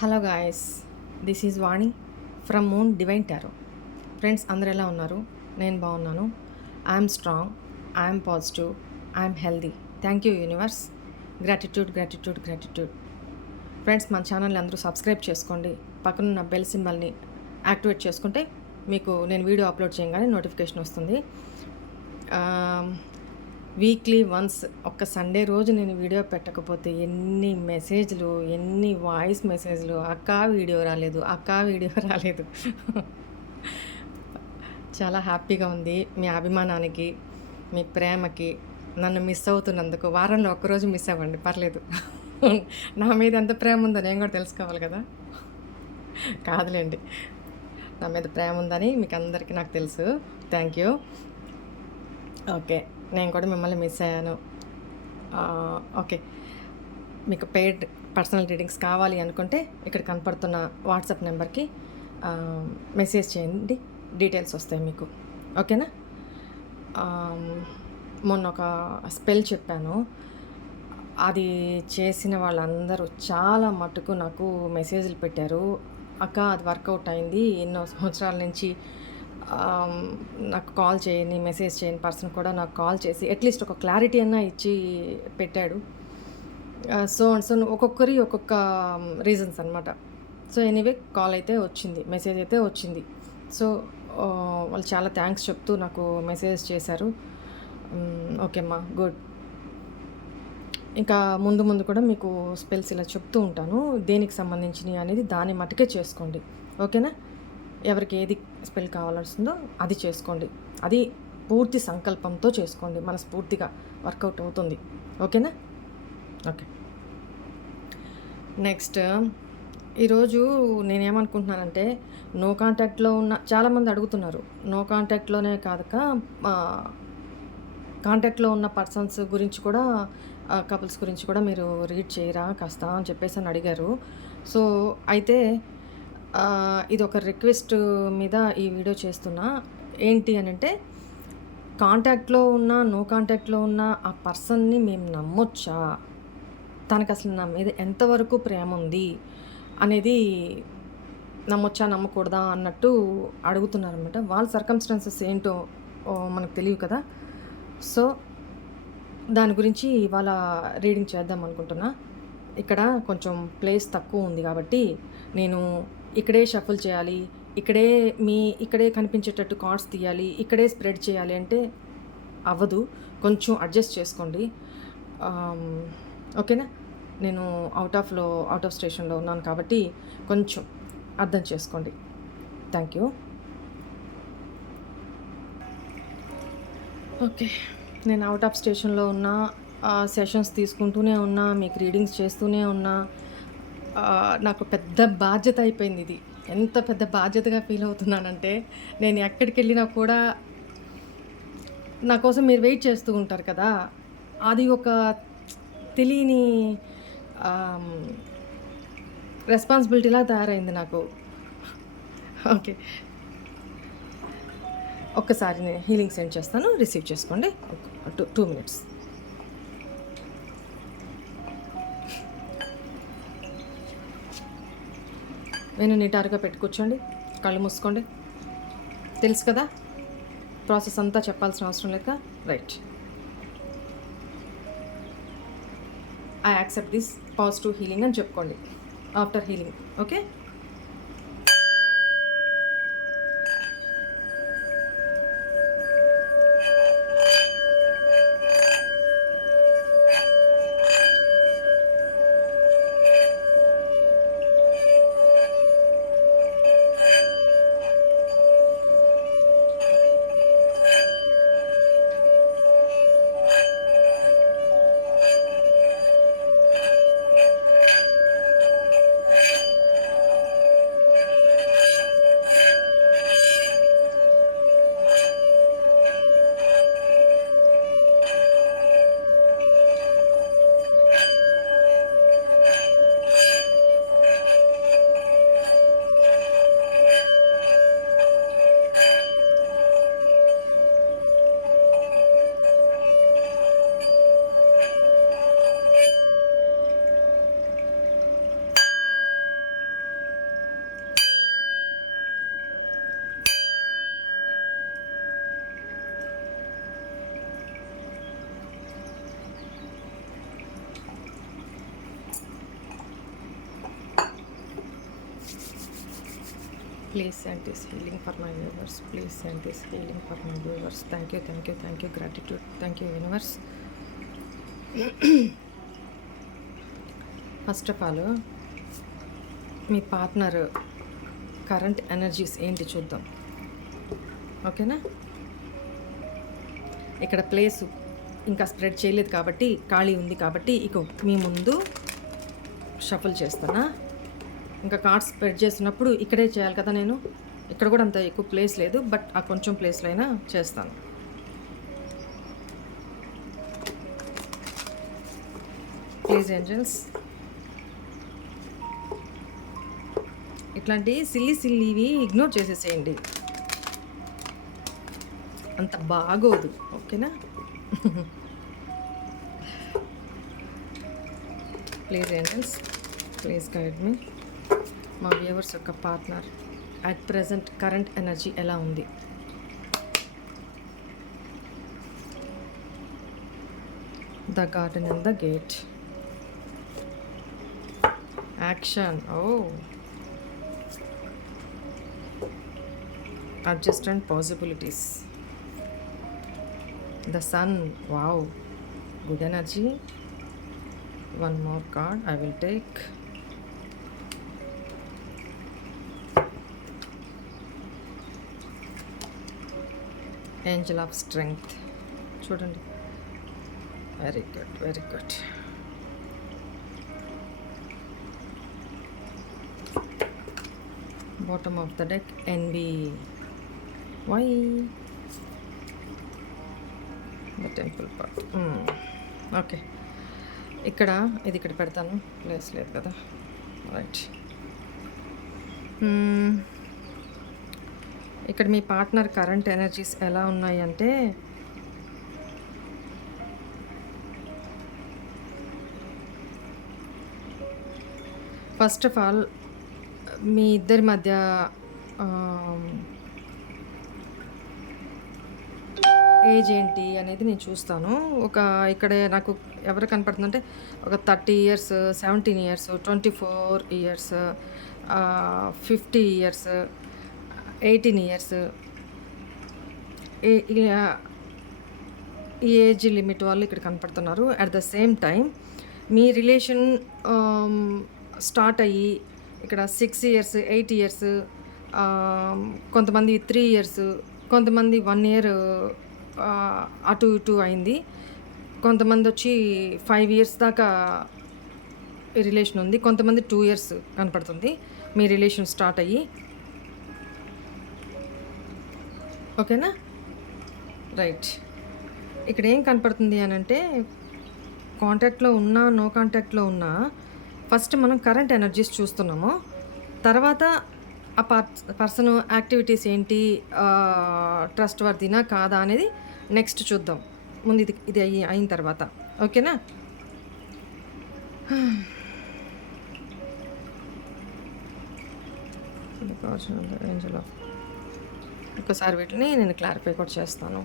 Hello guys, this is Vani from moon divine tarot. Friends అందరు ఎలా ఉన్నారు? నేను బాగున్నాను. I'm strong, I'm positive, I'm healthy. Thank you universe. Gratitude gratitude gratitude. Friends మన ఛానల్ని అందరూ సబ్స్క్రైబ్ చేసుకోండి. పక్కనున్న బెల్ సింబల్ని యాక్టివేట్ చేసుకుంటే మీకు నేను వీడియో అప్లోడ్ చేయగానే నోటిఫికేషన్ వస్తుంది. వీక్లీ వన్స్ ఒక్క సండే రోజు నేను వీడియో పెట్టకపోతే ఎన్ని మెసేజ్లు, ఎన్ని వాయిస్ మెసేజ్లు, అక్క వీడియో రాలేదు, అక్క వీడియో రాలేదు. చాలా హ్యాపీగా ఉంది మీ అభిమానానికి, మీ ప్రేమకి. నన్ను మిస్ అవుతున్నందుకు వారంలో ఒక్కరోజు మిస్ అవ్వండి, పర్లేదు. నా మీద ఎంత ప్రేమ ఉందో నేను కూడా తెలుసుకోవాలి కదా. కాదులేండి, నా మీద ప్రేమ ఉందని మీకు అందరికీ నాకు తెలుసు. Thank you. ఓకే, నేను కూడా మిమ్మల్ని మిస్ అయ్యాను. ఓకే, మీకు పెయిడ్ పర్సనల్ రీడింగ్స్ కావాలి అనుకుంటే ఇక్కడ కనపడుతున్న వాట్సాప్ నెంబర్కి మెసేజ్ చేయండి, డీటెయిల్స్ వస్తాయి మీకు. ఓకేనా? మొన్న ఒక స్పెల్ చెప్పాను, అది చేసిన వాళ్ళందరూ చాలా మటుకు నాకు మెసేజ్లు పెట్టారు. అక్క అది వర్కౌట్ అయింది, ఎన్నో సంవత్సరాల నుంచి నాకు కాల్ చేయని, మెసేజ్ చేయని పర్సన్ కూడా నాకు కాల్ చేసి అట్లీస్ట్ ఒక క్లారిటీ అన్నా ఇచ్చి పెట్టాడు. సో ఒక్కొక్కరి ఒక్కొక్క రీజన్స్ అనమాట. సో ఎనీవే, కాల్ అయితే వచ్చింది, మెసేజ్ అయితే వచ్చింది. సో వాళ్ళు చాలా థ్యాంక్స్ చెప్తూ నాకు మెసేజ్ చేశారు. ఓకే అమ్మా, గుడ్. ఇంకా ముందు ముందు కూడా మీకు స్పెల్స్ ఇలా చెప్తూ ఉంటాను, దేనికి సంబంధించినవి అనేది దాని మటుకే చేసుకోండి. ఓకేనా? ఎవరికి ఏది స్పెల్ కావాల్సిందో అది చేసుకోండి. అది పూర్తి సంకల్పంతో చేసుకోండి, మనస్ఫూర్తిగా వర్కౌట్ అవుతుంది. ఓకేనా? ఓకే. నెక్స్ట్, ఈరోజు నేనేమనుకుంటున్నానంటే, నో కాంటాక్ట్లో ఉన్న చాలామంది అడుగుతున్నారు, నో కాంటాక్ట్లోనే కాదుక కాంటాక్ట్లో ఉన్న పర్సన్స్ గురించి కూడా, కపుల్స్ గురించి కూడా మీరు రీడ్ చేయరా కాస్త అని చెప్పేసి అని అడిగారు. సో అయితే ఇది ఒక రిక్వెస్ట్ మీద ఈ వీడియో చేస్తున్నా. ఏంటి అని అంటే, కాంటాక్ట్లో ఉన్న, నో కాంటాక్ట్లో ఉన్న ఆ పర్సన్ని మేము నమ్మొచ్చా, తనకు అసలు నా మీద ఎంతవరకు ప్రేమ ఉంది అనేది నమ్మొచ్చా నమ్మకూడదా అన్నట్టు అడుగుతున్నారనమాట. వాళ్ళ సర్కమ్స్టాన్సెస్ ఏంటో మనకు తెలియదు కదా. సో దాని గురించి ఇవాళ రీడింగ్ చేద్దాం అనుకుంటున్నా. ఇక్కడ కొంచెం ప్లేస్ తక్కువ ఉంది కాబట్టి నేను ఇక్కడే షఫుల్ చేయాలి, ఇక్కడే కనిపించేటట్టు కార్డ్స్ తీయాలి, ఇక్కడే స్ప్రెడ్ చేయాలి అంటే అవ్వదు. కొంచెం అడ్జస్ట్ చేసుకోండి. ఓకేనా? నేను అవుట్ ఆఫ్ స్టేషన్లో ఉన్నాను కాబట్టి కొంచెం అర్థం చేసుకోండి. Thank you. ఓకే, నేను అవుట్ ఆఫ్ స్టేషన్లో ఉన్నా, సెషన్స్ తీసుకుంటూనే ఉన్నా, మీకు రీడింగ్స్ చేస్తూనే ఉన్నా. నాకు పెద్ద బాధ్యత అయిపోయింది ఇది. ఎంత పెద్ద బాధ్యతగా ఫీల్ అవుతున్నానంటే, నేను ఎక్కడికి వెళ్ళినా కూడా నా కోసం మీరు వెయిట్ చేస్తూ ఉంటారు కదా, అది ఒక తెలియని రెస్పాన్సిబిలిటీలా తయారైంది నాకు. ఓకే, ఒక్కసారి నేను హీలింగ్ సెండ్ చేస్తాను, రిసీవ్ చేసుకోండి. 2 minutes. నేను నిటారుగా పెట్టి కూర్చోండి, కళ్ళు మూసుకోండి. తెలుసు కదా, ప్రాసెస్ అంతా చెప్పాల్సిన అవసరం లేక. Right. I accept this positive healing అని చెప్పుకోండి after healing. Okay. Please send this healing for my viewers. Please send this healing for my viewers. Thank you, thank you, thank you. Gratitude. Thank you universe. First of all me partner current energies ఏంటి చూద్దాం. ఓకేనా? ఇక్కడ place ఇంకా spread చేయలేదు కాబట్టి, ఖాళీ ఉంది కాబట్టి ఇక మీ ముందు షఫుల్ చేస్తానా. ఇంకా కార్డ్స్ స్ప్రెడ్ చేస్తున్నప్పుడు ఇక్కడే చేయాలి కదా నేను. ఇక్కడ కూడా అంత ఎక్కువ ప్లేస్ లేదు, బట్ ఆ కొంచెం ప్లేస్లో అయినా చేస్తాను. ప్లీజ్ ఏంజల్స్, ఇట్లాంటి సిల్లీవి ఇగ్నోర్ చేసేసేయండి, అంత బాగోదు. ఓకేనా? Please angels, please guide me. మా వ్యూవర్స్ యొక్క partner at present current energy ఎలా ఉంది? The garden and the gate. Action. Oh, adjust and possibilities. The sun. Wow, good energy. One more card I will take. Angel of strength. చూడండి, very good, very good. Bottom of the deck, NB. Why? The temple part. Okay, ఇక్కడ ఇది ఇక్కడ పెడతాను, place లేదు కదా. Right. ఇక్కడ మీ partner current energies ఎలా ఉన్నాయి అంటే, ఫస్ట్ ఆఫ్ ఆల్ మీ ఇద్దరి మధ్య ఏజ్ ఏంటి అనేది నేను చూస్తాను. ఇక్కడ నాకు ఎవరు కనపడుతుందంటే ఒక 30 years, 17 years, 24 years, 50 years, 18 years. ఈ ఏజ్ లిమిట్ వాళ్ళు ఇక్కడ కనపడుతున్నారు. At the same time me relation start అయ్యి ఇక్కడ 6 years, 8 years, కొంతమంది 3 years, కొంతమంది 1 year అటు ఇటు అయింది, కొంతమంది వచ్చి 5 years దాకా రిలేషన్ ఉంది, కొంతమంది 2 years కనపడుతుంది మీ రిలేషన్ స్టార్ట్ అయ్యి. ఓకేనా? రైట్. ఇక్కడ ఏం కనపడుతుంది అని అంటే, కాంటాక్ట్లో ఉన్నా నో కాంటాక్ట్లో ఉన్నా ఫస్ట్ మనం కరెంట్ ఎనర్జీస్ చూస్తున్నాము. తర్వాత ఆ పర్సన్ యాక్టివిటీస్ ఏంటి, ట్రస్ట్ వర్దినా కాదా అనేది నెక్స్ట్ చూద్దాం. ముందు ఇది అయిన తర్వాత. ఓకేనా? ఏంజల్ ఆఫ్, ఒకసారి వీటిని నేను క్లారిఫై కూడా చేస్తాను.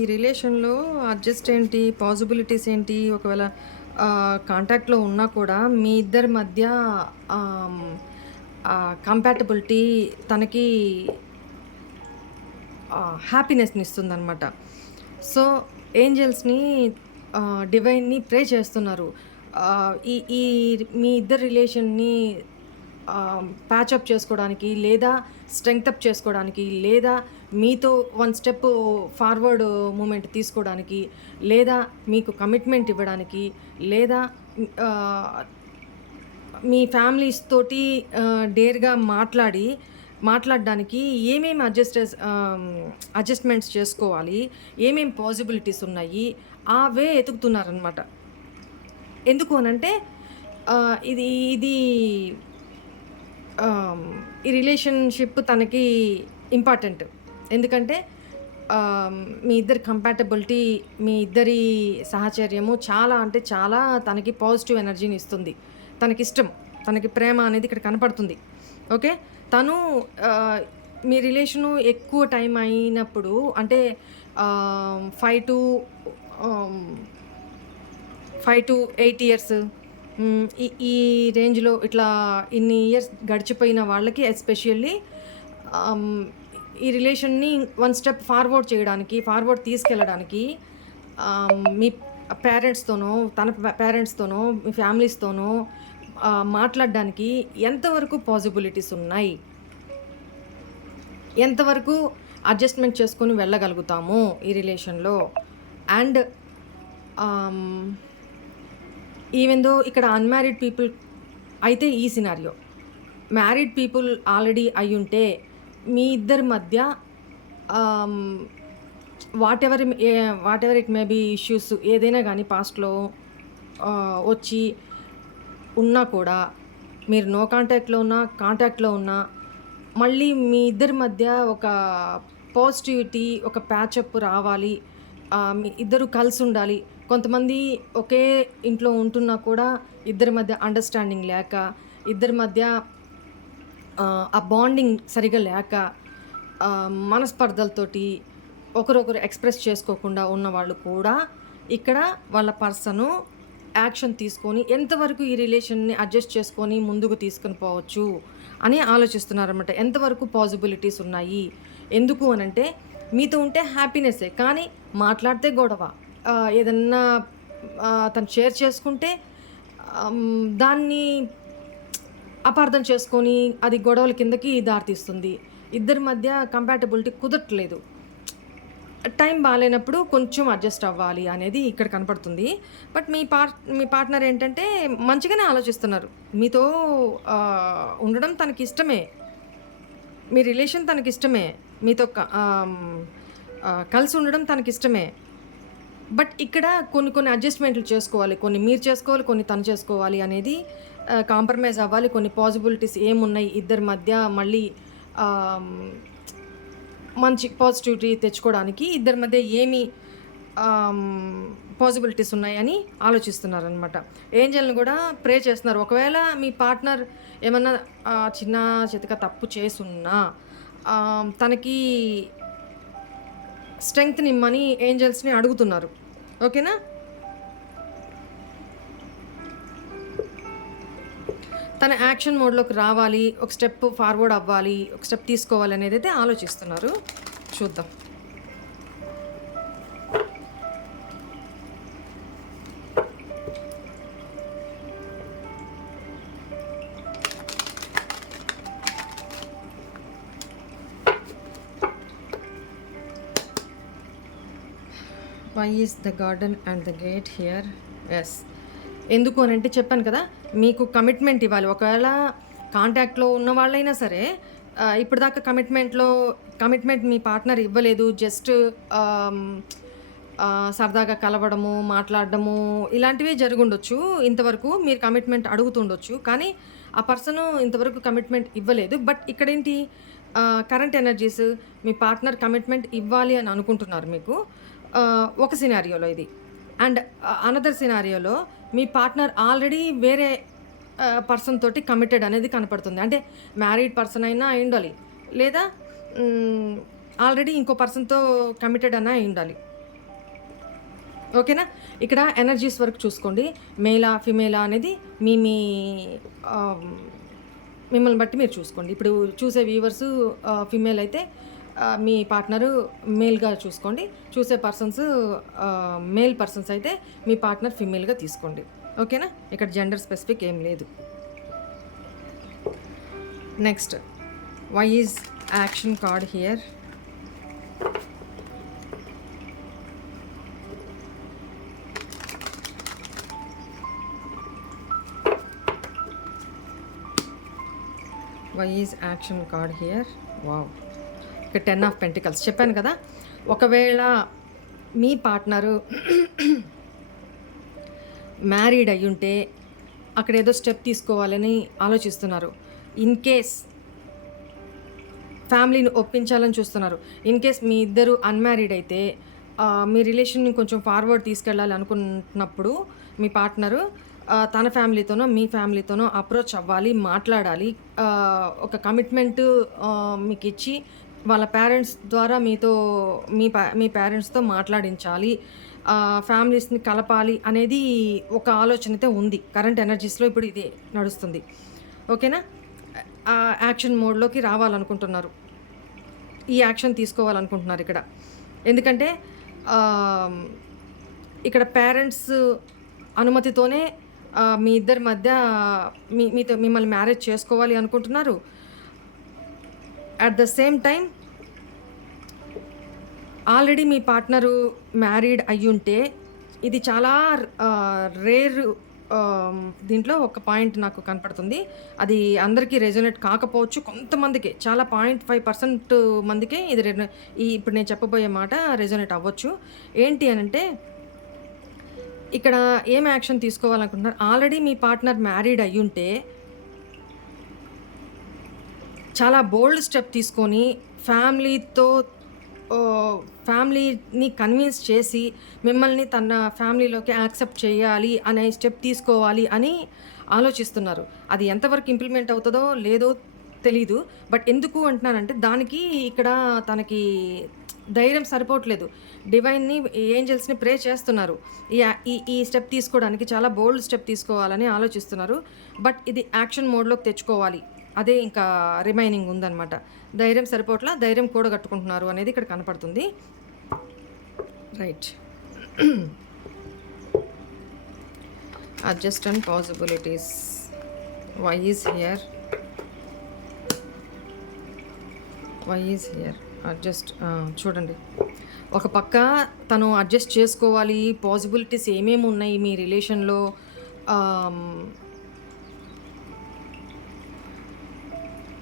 ఈ రిలేషన్లో అడ్జస్ట్ ఏంటి, పాసిబిలిటీస్ ఏంటి, ఒకవేళ కాంటాక్ట్లో ఉన్నా కూడా మీ ఇద్దరి మధ్య కంపాటబిలిటీ తనకి హ్యాపీనెస్ని ఇస్తుందన్నమాట. సో ఏంజల్స్ని, డివైన్ని ప్రే చేస్తున్నారు ఈ ఈ మీ ఇద్దరు రిలేషన్ని ప్యాచప్ చేసుకోవడానికి, లేదా స్ట్రెంగ్తప్ చేసుకోవడానికి, లేదా మీతో 1 step ఫార్వర్డ్ మూమెంట్ తీసుకోవడానికి, లేదా మీకు కమిట్మెంట్ ఇవ్వడానికి, లేదా మీ ఫ్యామిలీస్ తోటి డేర్గా మాట్లాడడానికి ఏమేమి అడ్జస్ట్మెంట్స్ చేసుకోవాలి, ఏమేమి పాసిబిలిటీస్ ఉన్నాయి, ఆ వే ఎతుకుతున్నారనమాట. ఎందుకు అనంటే ఇది ఈ రిలేషన్షిప్ తనకి ఇంపార్టెంట్. ఎందుకంటే మీ ఇద్దరి కంపాటబిలిటీ, మీ ఇద్దరి సహచర్యము చాలా అంటే చాలా తనకి పాజిటివ్ ఎనర్జీని ఇస్తుంది. తనకిష్టం, తనకి ప్రేమ అనేది ఇక్కడ కనపడుతుంది. ఓకే, తను మీ రిలేషను ఎక్కువ టైం అయినప్పుడు అంటే 5 టు ఆహ్, 5 టు 8 ఇయర్స్ ఈ రేంజ్‌లో ఇట్లా ఇన్ని ఇయర్స్ గడిచిపోయిన వాళ్ళకి ఎస్పెషల్లీ ఆహ్, ఈ రిలేషన్‌ని వన్ స్టెప్ ఫార్వర్డ్ చేయడానికి, ఫార్వర్డ్ తీసుకెళ్ళడానికి మీ పేరెంట్స్‌తోనో, తన పేరెంట్స్‌తోనో, మీ ఫ్యామిలీస్‌తోనో మాట్లాడడానికి ఎంతవరకు పాజిబిలిటీస్ ఉన్నాయి? ఎంతవరకు అడ్జస్ట్‌మెంట్ చేసుకొని వెళ్ళగలుగుతాము ఈ రిలేషన్‌లో? అండ్ ఆహ్, ఈవెన్ దో ఇక్కడ అన్‌మ్యారీడ్ పీపుల్ అయితే ఈ సినారియో. మ్యారీడ్ పీపుల్ ఆల్రెడీ అయ్యుంటే మీ ఇద్దరి మధ్య ah, whatever it may be issues ఏదైనా గానీ పాస్ట్‌లో వచ్చి ఉన్నా కూడా మీరు నో కాంటాక్ట్‌లో ఉన్నా, కాంటాక్ట్‌లో ఉన్నా మళ్ళీ మీ ఇద్దరి మధ్య ఒక పాజిటివిటీ, ఒక ప్యాచప్ రావాలి. మీ ఇద్దరు కలిసుండాలి. కొంతమంది ఒకే ఇంట్లో ఉంటున్నా కూడా ఇద్దరి మధ్య అండర్‌స్టాండింగ్ లేక, ఇద్దరి మధ్య ఆ బాండింగ్ సరిగ్గా లేక, మనస్పర్ధలతోటి ఒకరొకరు ఎక్స్‌ప్రెస్ చేసుకోకుండా ఉన్నవాళ్ళు కూడా ఇక్కడ వాళ్ళ పర్సను యాక్షన్ తీసుకొని ఎంతవరకు ఈ రిలేషన్‌ని అడ్జస్ట్ చేసుకొని ముందుకు తీసుకొని పోవచ్చు అని ఆలోచిస్తున్నారనమాట. ఎంతవరకు పాజిబిలిటీస్ ఉన్నాయి. ఎందుకు అనంటే మీతో ఉంటే హ్యాపీనెస్సే. కానీ మాట్లాడితే గొడవ. ఏదన్నా తను షేర్ చేసుకుంటే దాన్ని అపార్థం చేసుకొని అది గొడవల కిందకి దారితీస్తుంది. ఇద్దరి మధ్య కంపాటబిలిటీ కుదరట్లేదు. టైం బాలేనప్పుడు కొంచెం అడ్జస్ట్ అవ్వాలి అనేది ఇక్కడ కనపడుతుంది. బట్ మీ పార్ట్నర్ ఏంటంటే మంచిగానే ఆలోచిస్తున్నారు. మీతో ఉండడం తనకిష్టమే. మీ రిలేషన్ తనకిష్టమే. మీతో కలిసి ఉండడం తనకిష్టమే. బట్ ఇక్కడ కొన్ని అడ్జస్ట్‌మెంట్లు చేసుకోవాలి. కొన్ని మీరు చేసుకోవాలి, కొన్ని తను చేసుకోవాలి అనేది కాంప్రమైజ్ అవ్వాలి. కొన్ని పాజిబిలిటీస్ ఏమున్నాయి ఇద్దరి మధ్య మళ్ళీ మంచి పాజిటివిటీ తెచ్చుకోవడానికి ఇద్దరి మధ్య ఏమి పాజిబిలిటీస్ ఉన్నాయని ఆలోచిస్తున్నారనమాట. ఏంజెల్‌ని కూడా ప్రే చేస్తున్నారు. ఒకవేళ మీ పార్ట్నర్ ఏమన్నా చిన్న చితక తప్పు చేసున్నా తనకి స్ట్రెంగ్త్‌నిమ్మని ఏంజెల్స్‌ని అడుగుతున్నారు. ఓకేనా? తన యాక్షన్ మోడ్‌లోకి రావాలి. ఒక స్టెప్ ఫార్వర్డ్ అవ్వాలి. ఒక స్టెప్ తీసుకోవాలి అనేదైతే ఆలోచిస్తున్నారు. చూద్దాం. Why is the garden and the gate here? Yes. ఎందుకు అనంటే చెప్పాను కదా! మీకు కమిట్మెంట్ ఇవ్వాలి. ఒకవేళ కాంటాక్ట్‌లో ఉన్న వాళ్ళైనా సరే ఇప్పటిదాకా కమిట్మెంట్ మీ పార్ట్నర్ ఇవ్వలేదు. జస్ట్ సరదాగా కలవడము, మాట్లాడడము ఇలాంటివే జరిగుండొచ్చు. ఇంతవరకు మీరు కమిట్మెంట్ అడుగుతుండొచ్చు. కానీ ఆ పర్సను ఇంతవరకు కమిట్మెంట్ ఇవ్వలేదు. బట్ ఇక్కడేంటి కరెంట్ ఎనర్జీస్ మీ పార్ట్నర్ కమిట్మెంట్ ఇవ్వాలి అని అనుకుంటున్నారు మీకు. ఒక సినారియోలో ఇది. అండ్ అనదర్ సినారియోలో మీ పార్ట్నర్ ఆల్రెడీ వేరే పర్సన్ తోటి కమిటెడ్ అనేది కనపడుతుంది. అంటే మ్యారీడ్ పర్సన్ అయినా అయ్యుండాలి. లేదా ఆల్రెడీ ఇంకో పర్సన్‌తో కమిటెడ్ అన్నా అయ్యుండాలి. ఓకేనా? ఇక్కడ ఎనర్జీస్ వరకు చూసుకోండి. మేలా, ఫిమేలా అనేది మీ మీ మిమ్మల్ని బట్టి మీరు చూసుకోండి. ఇప్పుడు చూసే వ్యూవర్సు ఫిమేల్ అయితే మీ పార్ట్నరు మేల్‌గా చూసుకోండి. చూసే పర్సన్స్ మేల్ పర్సన్స్ అయితే మీ పార్ట్నర్ ఫిమేల్‌గా తీసుకోండి. ఓకేనా? ఇక్కడ జెండర్ స్పెసిఫిక్ ఏం లేదు. Next, why is action card here? Why is action card here? Wow! ఇక్కడ 10 ఆఫ్ పెంటికల్స్ చెప్పాను కదా! ఒకవేళ మీ పార్ట్నరు మ్యారీడ్ అయ్యుంటే అక్కడ ఏదో స్టెప్ తీసుకోవాలని ఆలోచిస్తున్నారు. ఇన్ కేస్ ఫ్యామిలీని ఒప్పించాలని చూస్తున్నారు. ఇన్ కేస్ మీ ఇద్దరు అన్‌మ్యారీడ్ అయితే మీ రిలేషన్‌ని కొంచెం ఫార్వర్డ్ తీసుకెళ్ళాలి అనుకుంటున్నప్పుడు మీ పార్ట్నరు తన ఫ్యామిలీతోనో, మీ ఫ్యామిలీతోనో అప్రోచ్ అవ్వాలి, మాట్లాడాలి. ఒక కమిట్మెంటు మీకిచ్చి వాళ్ళ పేరెంట్స్ ద్వారా మీ పేరెంట్స్‌తో మాట్లాడించాలి. ఫ్యామిలీస్‌ని కలపాలి అనేది ఒక ఆలోచన అయితే ఉంది. కరెంట్ ఎనర్జీస్‌లో ఇప్పుడు ఇది నడుస్తుంది. ఓకేనా? యాక్షన్ మోడ్‌లోకి రావాలనుకుంటున్నారు. ఈ యాక్షన్ తీసుకోవాలనుకుంటున్నారిక్కడ. ఎందుకంటే ఆహ్, ఇక్కడ పేరెంట్స్ అనుమతితోనే మీ ఇద్దరి మధ్య మిమ్మల్ని మ్యారేజ్ చేసుకోవాలి అనుకుంటున్నారు. At the same time already మీ పార్ట్నరు మ్యారీడ్ అయ్యుంటే ఇది చాలా రేర్ దీంట్లో ఒక పాయింట్ నాకు కనపడుతుంది. అది అందరికీ రెజొనేట్ కాకపోవచ్చు. కొంతమందికే చాలా 0.5% మందికే ఇది ఇప్పుడు నేను చెప్పబోయే మాట రెజొనేట్ అవ్వచ్చు. ఏంటి అనంటే ఇక్కడ ఏం యాక్షన్ తీసుకోవాలనుకుంటున్నారు? ఆల్రెడీ మీ పార్ట్నర్ మ్యారీడ్ అయ్యుంటే చాలా బోల్డ్ స్టెప్ తీసుకొని ఫ్యామిలీని కన్విన్స్ చేసి మిమ్మల్ని తన ఫ్యామిలీలోకి యాక్సెప్ట్ చేయాలి అనే స్టెప్ తీసుకోవాలి అని ఆలోచిస్తున్నారు. అది ఎంతవరకు ఇంప్లిమెంట్ అవుతదో లేదో తెలీదు. బట్ ఎందుకు అంటున్నానంటే దానికి ఇక్కడ తనకి ధైర్యం సరిపోవట్లేదు. డివైన్‌ని, ఏంజెల్స్‌ని ప్రే చేస్తున్నారు. ఈ స్టెప్ తీసుకోవడానికి చాలా బోల్డ్ స్టెప్ తీసుకోవాలని ఆలోచిస్తున్నారు. బట్ ఇది యాక్షన్ మోడ్‌లోకి తెచ్చుకోవాలి. అదే ఇంకా రిమైనింగ్ ఉందనమాట. ధైర్యం సరిపోవట్లా, ధైర్యం కూడగట్టుకుంటున్నారు అనేది ఇక్కడ కనపడుతుంది. Right. Adjust and possibilities. Why is here? Adjust. చూడండి, ఒక పక్క తను అడ్జస్ట్ చేసుకోవాలి. పాసిబిలిటీస్ ఏమేమి ఉన్నాయి మీ రిలేషన్‌లో,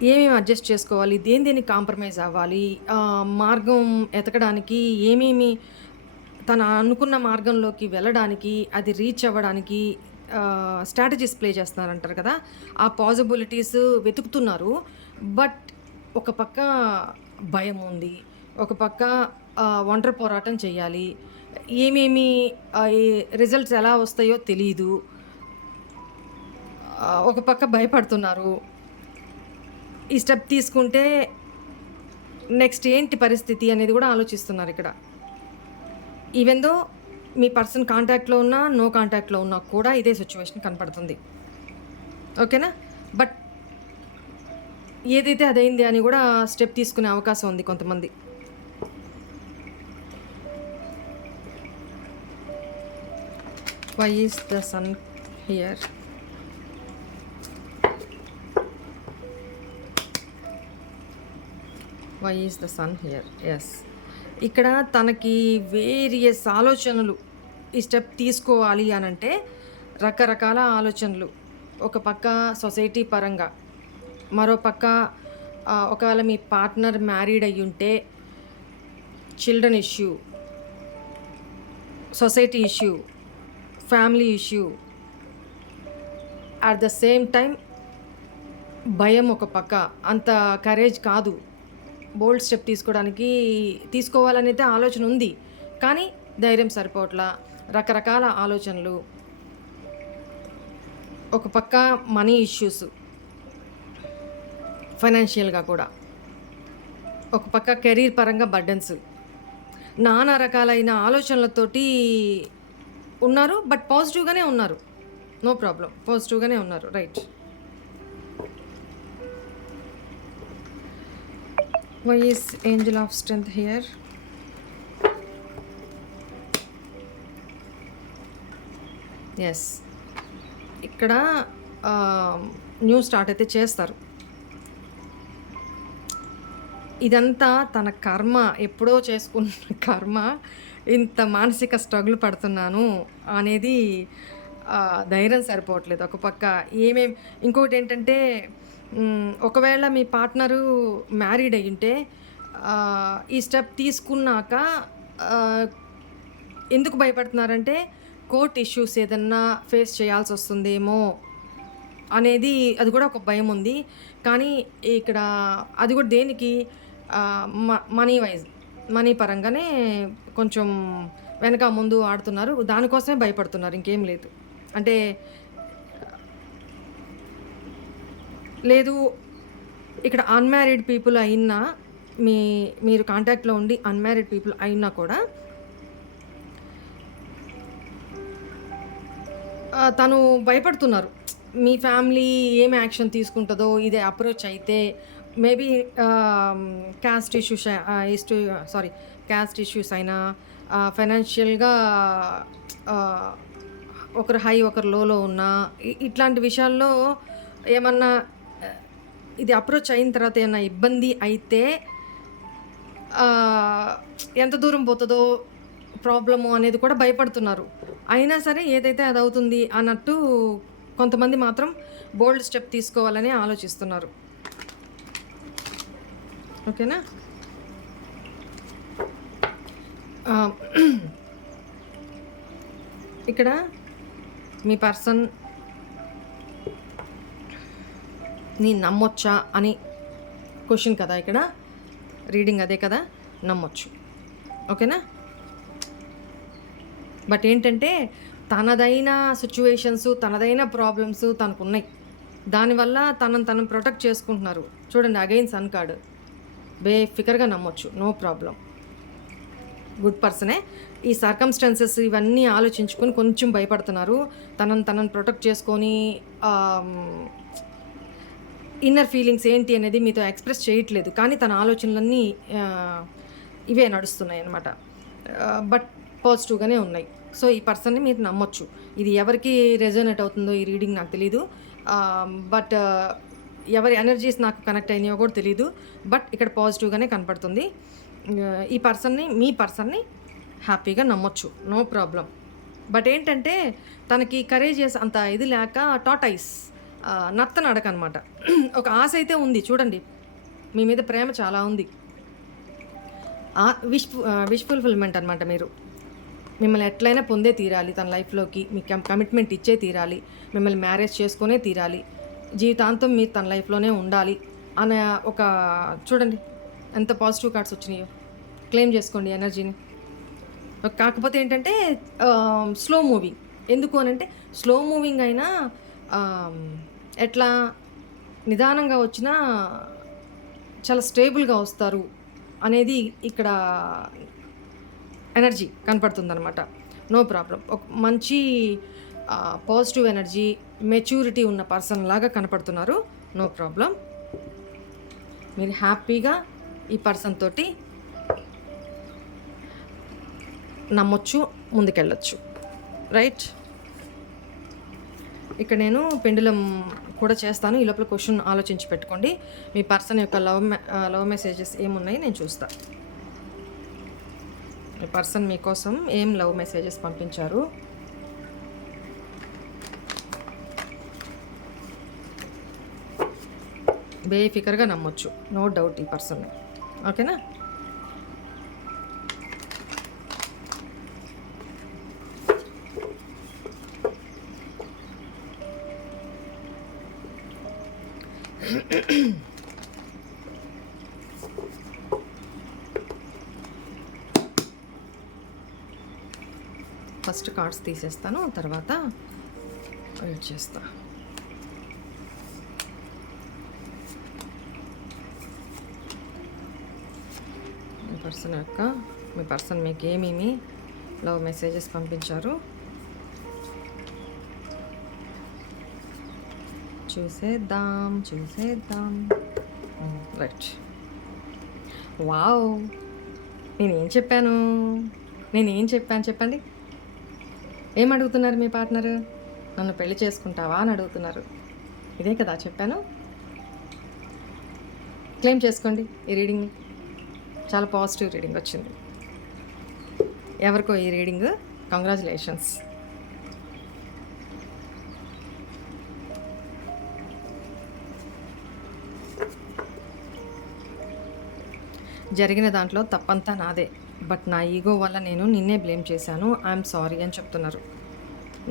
ఏమేమి అడ్జస్ట్ చేసుకోవాలి, దేనికి కాంప్రమైజ్ అవ్వాలి, మార్గం ఎతకడానికి ఏమేమి తను అనుకున్న మార్గంలోకి వెళ్ళడానికి, అది రీచ్ అవ్వడానికి స్ట్రాటజీస్ ప్లే చేస్తున్నారంటారు కదా! ఆ పాసిబిలిటీస్ వెతుకుతున్నారు. బట్ ఒక పక్క భయం ఉంది. ఒక పక్క ఒంటరి పోరాటం చేయాలి. ఏమేమి ఈ రిజల్ట్స్ ఎలా వస్తాయో తెలీదు. ఒక పక్క భయపడుతున్నారు. ఈ స్టెప్ తీసుకుంటే నెక్స్ట్ ఏంటి పరిస్థితి అనేది కూడా ఆలోచిస్తున్నారిక్కడ. ఈవెన్ దో మీ పర్సన్ కాంటాక్ట్‌లో ఉన్నా, నో కాంటాక్ట్‌లో ఉన్నా కూడా ఇదే సిట్యుయేషన్ కనపడుతుంది. ఓకేనా? బట్ ఏదైతే అదైంది అని కూడా స్టెప్ తీసుకునే అవకాశం ఉంది కొంతమంది. Why is the sun here? Why is the sun here? Yes. ఇక్కడ తనకి వేరియస్ ఆలోచనలు. ఈ స్టెప్ తీసుకోవాలి అనంటే రకరకాల ఆలోచనలు. ఒక పక్క సొసైటీ పరంగా, మరో పక్క ఒకవేళ మీ పార్ట్నర్ మ్యారీడ్ అయ్యుంటే children issue, society issue, family issue. At the same time భయం ఒక పక్క. అంత కరేజ్ కాదు బోల్డ్ స్టెప్ తీసుకోవాలనైతే ఆలోచన ఉంది. కానీ ధైర్యం సరిపోవట్లా. రకరకాల ఆలోచనలు. ఒక పక్క మనీ ఇష్యూస్, ఫైనాన్షియల్‌గా కూడా. ఒక పక్క కెరీర్ పరంగా బర్డెన్స్. నానా రకాలైన ఆలోచనలతోటి ఉన్నారు. బట్ పాజిటివ్‌గానే ఉన్నారు. No problem. పాజిటివ్‌గానే ఉన్నారు. Right. Why is angel of strength here? Yes. ఇక్కడ న్యూ స్టార్ట్ అయితే చేస్తారు. ఇదంతా తన కర్మ, ఎప్పుడో చేసుకున్న కర్మ. ఇంత మానసిక స్ట్రగుల్ పడుతున్నాను అనేది ధైర్యం సరిపోవట్లేదు. ఒక పక్క ఇంకోటేంటంటే ఒకవేళ మీ పార్ట్నరు మ్యారీడ్ అయ్యుంటే ఈ స్టెప్ తీసుకున్నాక ఎందుకు భయపడుతున్నారంటే కోర్ట్ ఇష్యూస్ ఏదన్నా ఫేస్ చేయాల్సి వస్తుందేమో అనేది, అది కూడా ఒక భయం ఉంది. కానీ ఇక్కడ అది కూడా దేనికి, మనీ పరంగానే కొంచెం వెనక ముందు ఆడుతున్నారు. దానికోసమే భయపడుతున్నారు, ఇంకేం లేదు. అంటే లేదు ఇక్కడ అన్‌మ్యారీడ్ పీపుల్ అయినా మీ మీరు కాంటాక్ట్‌లో ఉండి అన్‌మ్యారీడ్ పీపుల్ అయినా కూడా తను భయపడుతున్నారు. మీ ఫ్యామిలీ ఏం యాక్షన్ తీసుకుంటదో, ఇది అప్రోచ్ అయితే మేబీ ఆహ్, cost issues issue sorry cost issues అయినా ఫైనాన్షియల్‌గా ఆహ్, ఒకరు హై, ఒకరు లోలో ఉన్నా ఇట్లాంటి విషయాల్లో ఏమన్నా ఆహ్, ఇది అప్రోచ్ అయిన తర్వాత ఏమన్నా ఇబ్బంది అయితే ఆహ్, ఎంత దూరం పోతదో ప్రాబ్లము అనేది కూడా భయపడుతున్నారు. అయినా సరే ఏదైతే అదవుతుంది అన్నట్టు కొంతమంది మాత్రం బోల్డ్ స్టెప్ తీసుకోవాలని ఆలోచిస్తున్నారు. ఓకేనా? ఆహ్, ఇక్కడ మీ పర్సన్ నమ్మొచ్చా అని క్వెషన్ కదా ఇక్కడ. రీడింగ్ అదే కదా! నమ్మొచ్చు. ఓకేనా? బట్ ఏంటంటే తనదైన సిట్యుయేషన్స్, తనదైన ప్రాబ్లమ్స్ తనకున్నాయి. దానివల్ల తనను తను ప్రొటెక్ట్ చేసుకుంటున్నారు. చూడండి అగైన్ సన్ కార్డ్. బేఫికర్‌గా నమ్మొచ్చు. No problem. గుడ్ పర్సనే. ఈ సర్కమ్‌స్టాన్సెస్ ఇవన్నీ ఆలోచించుకొని కొంచెం భయపడుతున్నారు. తనను ప్రొటెక్ట్ చేసుకొని ఇన్నర్ ఫీలింగ్స్ ఏంటి అనేది మీతో ఎక్స్‌ప్రెస్ చేయట్లేదు. కానీ తన ఆలోచనలన్నీ ఇవే నడుస్తున్నాయన్నమాట. బట్ పాజిటివ్‌గానే ఉన్నాయి. సో, ఈ పర్సన్‌ని మీరు నమ్మొచ్చు. ఇది ఎవరికి రెజోనేట్ అవుతుందో ఈ రీడింగ్ నాకు తెలీదు. బట్ ఎవరి ఎనర్జీస్ నాకు కనెక్ట్ అయినాయో కూడా తెలీదు. బట్ ఇక్కడ పాజిటివ్‌గానే కనపడుతుంది. ఈ పర్సన్‌ని మీ పర్సన్‌ని హ్యాపీగా నమ్మొచ్చు. No problem. బట్ ఏంటంటే తనకి కరేజియస్ అంత ఇది లేక టార్టాయిస్ నత్త నడకనమాట. ఒక ఆశ అయితే ఉంది చూడండి. మీ మీద ప్రేమ చాలా ఉంది. విష్ ఫుల్‌ఫిల్‌మెంట్ అనమాట మీరు. మిమ్మల్ని ఎట్లైనా పొందే తీరాలి తన లైఫ్‌లోకి. మీకు కమిట్మెంట్ ఇచ్చే తీరాలి. మిమ్మల్ని మ్యారేజ్ చేసుకొనే తీరాలి. జీవితాంతం మీరు తన లైఫ్‌లోనే ఉండాలి అనే ఒక చూడండి ఎంత పాజిటివ్ కార్డ్స్ వచ్చినాయో. క్లెయిమ్ చేసుకోండి ఎనర్జీని. కాకపోతే ఏంటంటే స్లో మూవింగ్. ఎందుకు అనంటే స్లో మూవింగ్ అయినా ఎట్లా నిదానంగా వచ్చినా చాలా స్టేబుల్‌గా వస్తారు అనేది ఇక్కడ ఎనర్జీ కనపడుతుందనమాట. No problem. ఒక మంచి పాజిటివ్ ఎనర్జీ, మెచ్యూరిటీ ఉన్న పర్సన్ లాగా కనపడుతున్నారు. No problem. మీరు హ్యాపీగా ఈ పర్సన్ తోటి నమ్మొచ్చు, ముందుకెళ్ళొచ్చు. రైట్? ఇక్కడ నేను పెండులం కూడా చేస్తాను. ఈ లోపల క్వశ్చన్ ఆలోచించి పెట్టుకోండి. మీ పర్సన్ యొక్క లవ్ మెసేజెస్ ఏమున్నాయి నేను చూస్తా. మీ పర్సన్ మీకోసం ఏం లవ్ మెసేజెస్ పంపించారు? బేఫికర్గా నమ్మొచ్చు. నో డౌట్ ఈ పర్సన్ని. ఓకేనా? ఫస్ట్ కార్డ్స్ తీసేస్తాను, తర్వాత వెయిట్ చేస్తా. మీ పర్సన్ మీకు ఏమేమి లవ్ మెసేజెస్ పంపించారు చూసేద్దాం. రైట్. వావ్! నేనేం చెప్పాను చెప్పండి. ఏం అడుగుతున్నారు మీ పార్ట్నరు? నన్ను పెళ్లి చేసుకుంటావా అని అడుగుతున్నారు. ఇదే కదా చెప్పాను. క్లెయిమ్ చేసుకోండి ఈ రీడింగ్ని. చాలా పాజిటివ్ రీడింగ్ వచ్చింది. ఎవరికో ఈ రీడింగ్ కంగ్రాచులేషన్స్. జరిగిన దాంట్లో తప్పంతా నాదే. బట్ నా ఈగో వల్ల నేను నిన్నే బ్లేమ్ చేశాను. ఐఎమ్ సారీ అని చెప్తున్నారు.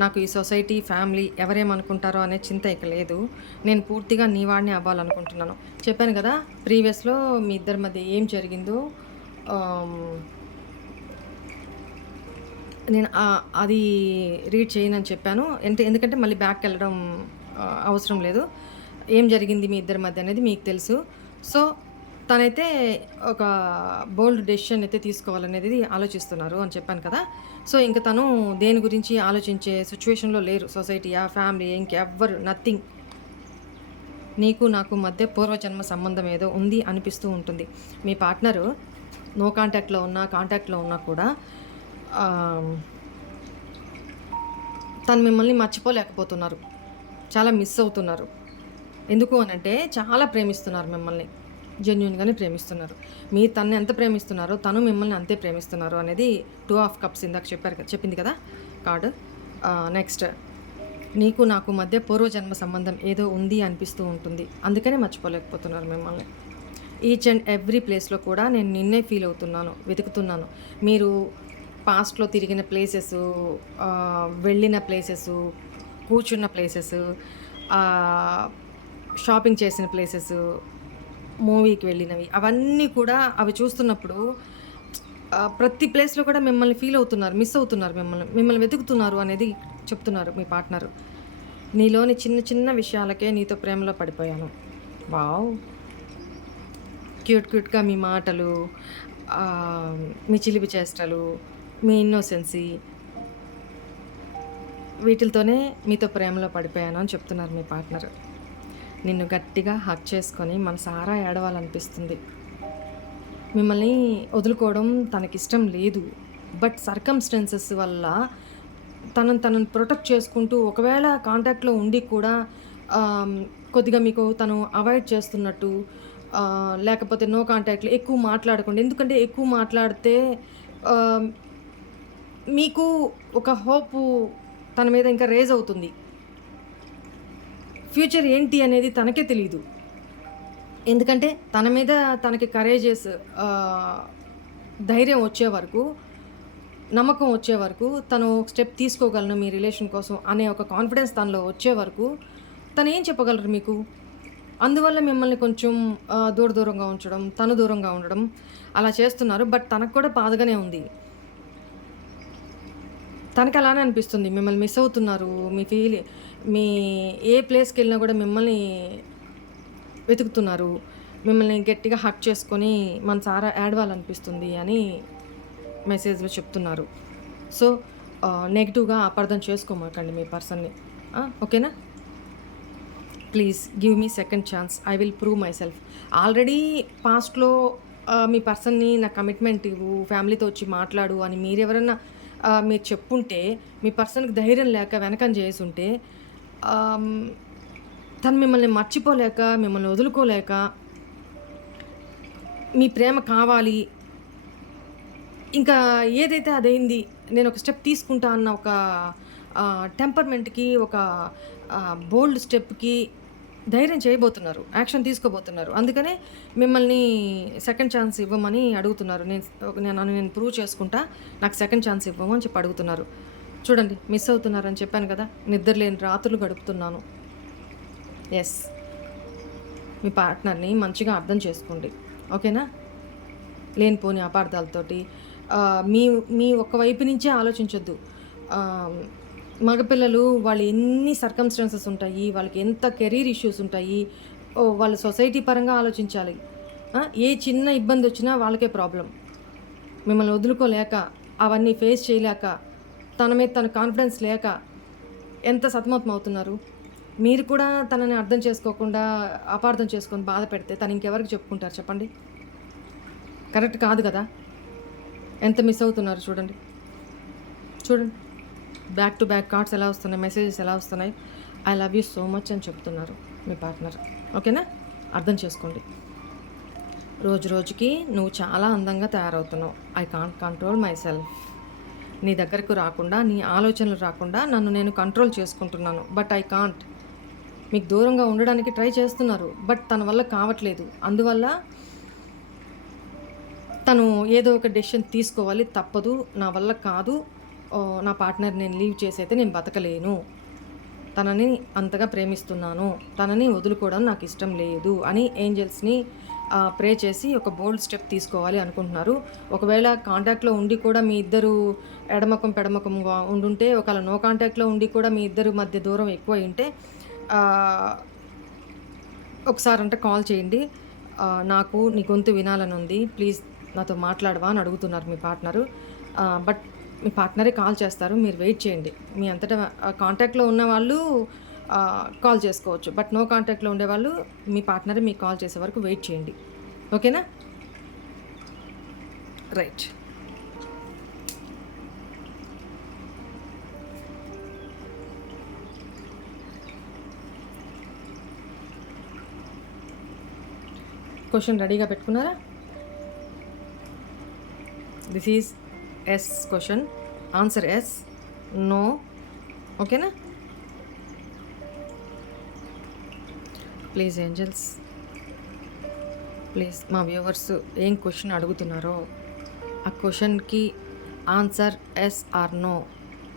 నాకు ఈ సొసైటీ, ఫ్యామిలీ ఎవరేమనుకుంటారో అనే చింత ఇక లేదు. నేను పూర్తిగా నీ వాడిని అవ్వాలనుకుంటున్నాను. చెప్పాను కదా ప్రీవియస్లో మీ ఇద్దరి మధ్య ఏం జరిగిందో. నేను అది రీడ్ చేయనని చెప్పాను. ఎందుకంటే మళ్ళీ బ్యాక్ వెళ్ళడం అవసరం లేదు. ఏం జరిగింది మీ ఇద్దరి మధ్య అనేది మీకు తెలుసు. సో, తనైతే ఒక బోల్డ్ డెసిషన్ అయితే తీసుకోవాలనేది ఆలోచిస్తున్నారు అని చెప్పాను కదా! సో, ఇంక తను దేని గురించి ఆలోచించే సిట్యుయేషన్‌లో లేరు. సొసైటీయా, ఫ్యామిలీ ఇంకెవ్వరు నథింగ్. నీకు నాకు మధ్య పూర్వజన్మ సంబంధం ఏదో ఉంది అనిపిస్తూ ఉంటుంది. మీ పార్ట్నరు నో కాంటాక్ట్‌లో ఉన్నా, కాంటాక్ట్‌లో ఉన్నా కూడా ఆహ్, తను మిమ్మల్ని మర్చిపోలేకపోతున్నారు. చాలా మిస్ అవుతున్నారు. ఎందుకు అనంటే చాలా ప్రేమిస్తున్నారు మిమ్మల్ని. జెన్యూన్‌గానే ప్రేమిస్తున్నారు. మీరు తనని ఎంత ప్రేమిస్తున్నారో తను మిమ్మల్ని అంతే ప్రేమిస్తున్నారు అనేది 2 ఆఫ్ కప్స్ ఇందాక చెప్పింది కదా! కార్డ్. నెక్స్ట్ నీకు నాకు మధ్య పూర్వజన్మ సంబంధం ఏదో ఉంది అనిపిస్తూ ఉంటుంది. అందుకనే మర్చిపోలేకపోతున్నారు మిమ్మల్ని. ఈచ్ అండ్ ఎవ్రీ ప్లేస్‌లో కూడా నేను నిన్నే ఫీల్ అవుతున్నాను. వెతుకుతున్నాను. మీరు పాస్ట్‌లో తిరిగిన ప్లేసెసు, వెళ్ళిన ప్లేసెసు, కూర్చున్న ప్లేసెసు, ఆహ్, షాపింగ్ చేసిన ప్లేసెసు, మూవీకి వెళ్ళినవి అవన్నీ కూడా అవి చూస్తున్నప్పుడు ప్రతి ప్లేస్‌లో కూడా మిమ్మల్ని ఫీల్ అవుతున్నారు. మిస్ అవుతున్నారు మిమ్మల్ని. మిమ్మల్ని వెతుకుతున్నారు అనేది చెప్తున్నారు మీ పార్ట్నరు. నీలోని చిన్న చిన్న విషయాలకే నీతో ప్రేమలో పడిపోయాను. వావ్! క్యూట్‌గా మీ మాటలు, మీ చిలిపి చేష్టలు, మీ ఇన్నోసెన్సీ వీటిలతోనే మీతో ప్రేమలో పడిపోయాను అని చెప్తున్నారు మీ పార్ట్నరు. నిన్ను గట్టిగా హగ్ చేసుకొని మనసారా ఏడవాలనిపిస్తుంది. మిమ్మల్ని వదులుకోవడం తనకిష్టం లేదు. బట్ సర్కమ్‌స్టాన్సెస్ వల్ల తనని ప్రొటెక్ట్ చేసుకుంటూ ఒకవేళ కాంటాక్ట్‌లో ఉండి కూడా కొద్దిగా మీకు తను అవాయిడ్ చేస్తున్నట్టు, లేకపోతే నో కాంటాక్ట్‌లో ఎక్కువ మాట్లాడకుండా, ఎందుకంటే ఎక్కువ మాట్లాడితే ఆహ్, మీకు ఒక హోపు తన మీద ఇంకా రైజ్ అవుతుంది. ఫ్యూచర్ ఏంటి అనేది తనకే తెలీదు. ఎందుకంటే తన మీద తనకి కరేజెస్, ఆహ్, ధైర్యం వచ్చే వరకు, నమ్మకం వచ్చే వరకు, తను స్టెప్ తీసుకోగలను మీ రిలేషన్ కోసం అనే ఒక కాన్ఫిడెన్స్ తనలో వచ్చే వరకు తనేం చెప్పగలరు మీకు? అందువల్ల మిమ్మల్ని కొంచెం దూరంగా ఉంచడం, తను దూరంగా ఉండడం అలా చేస్తున్నారు. బట్ తనకు కూడా బాధగానే ఉంది. తనకి అలానే అనిపిస్తుంది. మిమ్మల్ని మిస్ అవుతున్నారు. మీ ఏ ప్లేస్‌కెళ్ళినా గూడా మిమ్మల్ని వెతుకుతున్నారు. మిమ్మల్ని గట్టిగా హగ్ చేసుకొని మనసారా ఏడవాలనిపిస్తుంది అని మెసేజ్‌లో చెప్తున్నారు. సో, నెగెటివ్‌గా అపార్థం చేసుకోమాకండి మీ పర్సన్‌ని. ఓకేనా? Please give me second chance. I will prove my self. Already పాస్ట్‌లో మీ పర్సన్‌ని నాకు కమిట్మెంట్ ఇవ్వు, ఫ్యామిలీతో వచ్చి మాట్లాడు అని మీరెవరన్నా మీరు చెప్పుంటే, మీ పర్సన్‌కి ధైర్యం లేక వెనకంజ చేసుంటే, ఆహ్, తను మిమ్మల్ని మర్చిపోలేక, మిమ్మల్ని వదులుకోలేక, మీ ప్రేమ కావాలి, ఇంకా ఏదైతే అదయింది, నేనొక స్టెప్ తీసుకుంటా అన్న ఒక టెంపర్‌మెంట్‌కి, ఒక బోల్డ్ స్టెప్‌కి ధైర్యం చేయబోతున్నారు. యాక్షన్ తీసుకోబోతున్నారు. అందుకనే మిమ్మల్ని సెకండ్ ఛాన్స్ ఇవ్వమని అడుగుతున్నారు. నన్ను నేను ప్రూవ్ చేసుకుంటా. నాకు సెకండ్ ఛాన్స్ ఇవ్వము అని చెప్పి అడుగుతున్నారు. చూడండి మిస్ అవుతున్నారని చెప్పాను కదా! నిద్ర లేని రాత్రులు గడుపుతున్నాను. యెస్. మీ పార్ట్నర్‌ని మంచిగా అర్థం చేసుకోండి. ఓకేనా? లేనిపోని అపార్థాలతోటి మీ మీ ఒక్క వైపు నుంచే ఆలోచించొద్దు. ఆహ్, మగపిల్లలు వాళ్ళు ఎన్ని సర్కమ్‌స్టాన్సెస్ ఉంటాయి. వాళ్ళకి ఎంత కెరీర్ ఇష్యూస్ ఉంటాయి. వాళ్ళు సొసైటీ పరంగా ఆలోచించాలి. ఏ చిన్న ఇబ్బందొచ్చినా వాళ్ళకే ప్రాబ్లమ్. మిమ్మల్ని వదులుకోలేక, అవన్నీ ఫేస్ చేయలేక, తన మీద తన కాన్ఫిడెన్స్ లేక ఎంత సతమతమవుతున్నారు. మీరు కూడా తనని అర్థం చేసుకోకుండా, అపార్థం చేసుకొని బాధ పెడితే తను ఇంకెవరికి చెప్పుకుంటారు చెప్పండి? కరెక్ట్ కాదు గదా! ఎంత మిస్ అవుతున్నారు చూడండి. చూడండి. బ్యాక్ టు బ్యాక్ కార్డ్స్ ఎలా వస్తున్నాయి, మెసేజెస్ ఎలా వస్తున్నాయి. I love you so much అని చెప్తున్నారు మీ పార్ట్నర్. ఓకేనా? అర్థం చేసుకోండి. రోజు రోజుకి నువ్వు చాలా అందంగా తయారవుతున్నావు. I can't control my self. నీ దగ్గరకు రాకుండా, నీ ఆలోచనలు రాకుండా నన్ను నేను కంట్రోల్ చేసుకుంటున్నాను. But I can't. మీకు దూరంగా ఉండడానికి ట్రై చేస్తున్నారు. బట్ తన వల్ల కావట్లేదు. అందువల్ల తను ఏదో ఒక డెసిషన్ తీసుకోవాలి. తప్పదు. నా వల్ల కాదు. నా పార్ట్నర్ నేను లీవ్ చేసైతే నేను బతకలేను. తనని అంతగా ప్రేమిస్తున్నాను. తనని వదులుకోవడం నాకు ఇష్టం లేదు అని ఏంజెల్స్‌ని ప్రే చేసి ఒక బోల్డ్ స్టెప్ తీసుకోవాలి అనుకుంటున్నారు. ఒకవేళ కాంటాక్ట్‌లో ఉండి కూడా మీ ఇద్దరు ఎడమకం, పెడమకంగా ఉండుంటే, ఒకవేళ నో కాంటాక్ట్‌లో ఉండి కూడా మీ ఇద్దరి మధ్య దూరం ఎక్కువయ్యుంటే, ఆహ్, ఒకసారంటే కాల్ చేయండి. నాకు నీ గొంతు వినాలని ఉంది. ప్లీజ్ నాతో మాట్లాడవా అని అడుగుతున్నారు మీ పార్ట్నరు. బట్ మీ పార్ట్నరే కాల్ చేస్తారు. మీరు వెయిట్ చేయండి. మీ అంతటా కాంటాక్ట్‌లో ఉన్నవాళ్ళు కాల్ చేసుకోవచ్చు. బట్ నో కాంటాక్ట్‌లో ఉండేవాళ్ళు మీ పార్ట్నరే మీకు కాల్ చేసే వరకు వెయిట్ చేయండి. ఓకేనా? రైట్. క్వెషన్ రెడీగా పెట్టుకున్నారా? This is yes question. Answer yes, no. ఓకేనా? ప్లీజ్ ఏంజెల్స్, ప్లీజ్ మా వ్యూవర్స్ ఏం క్వెషన్ అడుగుతున్నారో ఆ క్వెషన్‌కి answer yes or no.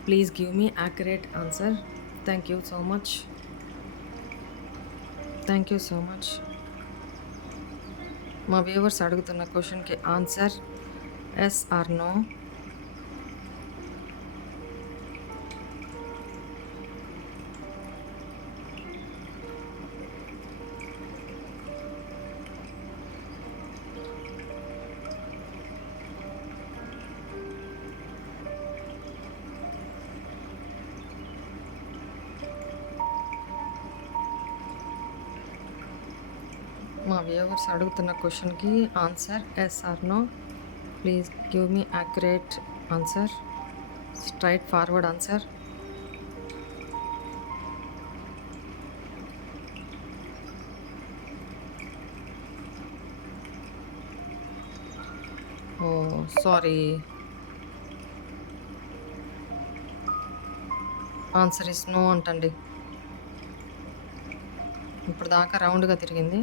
Please give me accurate answer. Thank you so much. Thank you so much. మా viewers అడుగుతున్న క్వెషన్‌కి ఆన్సర్ ఎస్ ఆర్ నో. మా వ్యూవర్స్ అడుగుతున్న క్వెషన్‌కి answer yes or no. Please give me accurate answer. Straight forward answer. Oh! Sorry. Answer is no అంటండి. ఇప్పటిదాకా రౌండ్‌గా తిరిగింది.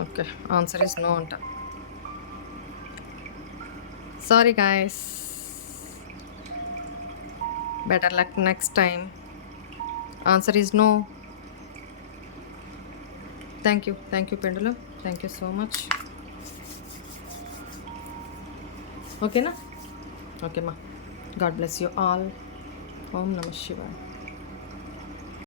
ఓకే. ఆన్సర్ ఈస్ నో అంట. Sorry guys. Better luck next time. Answer is no. Thank you pendulum. Thank you so much. ఓకేనా? Okay మా. God bless you all. ఓం నమః శివాయ.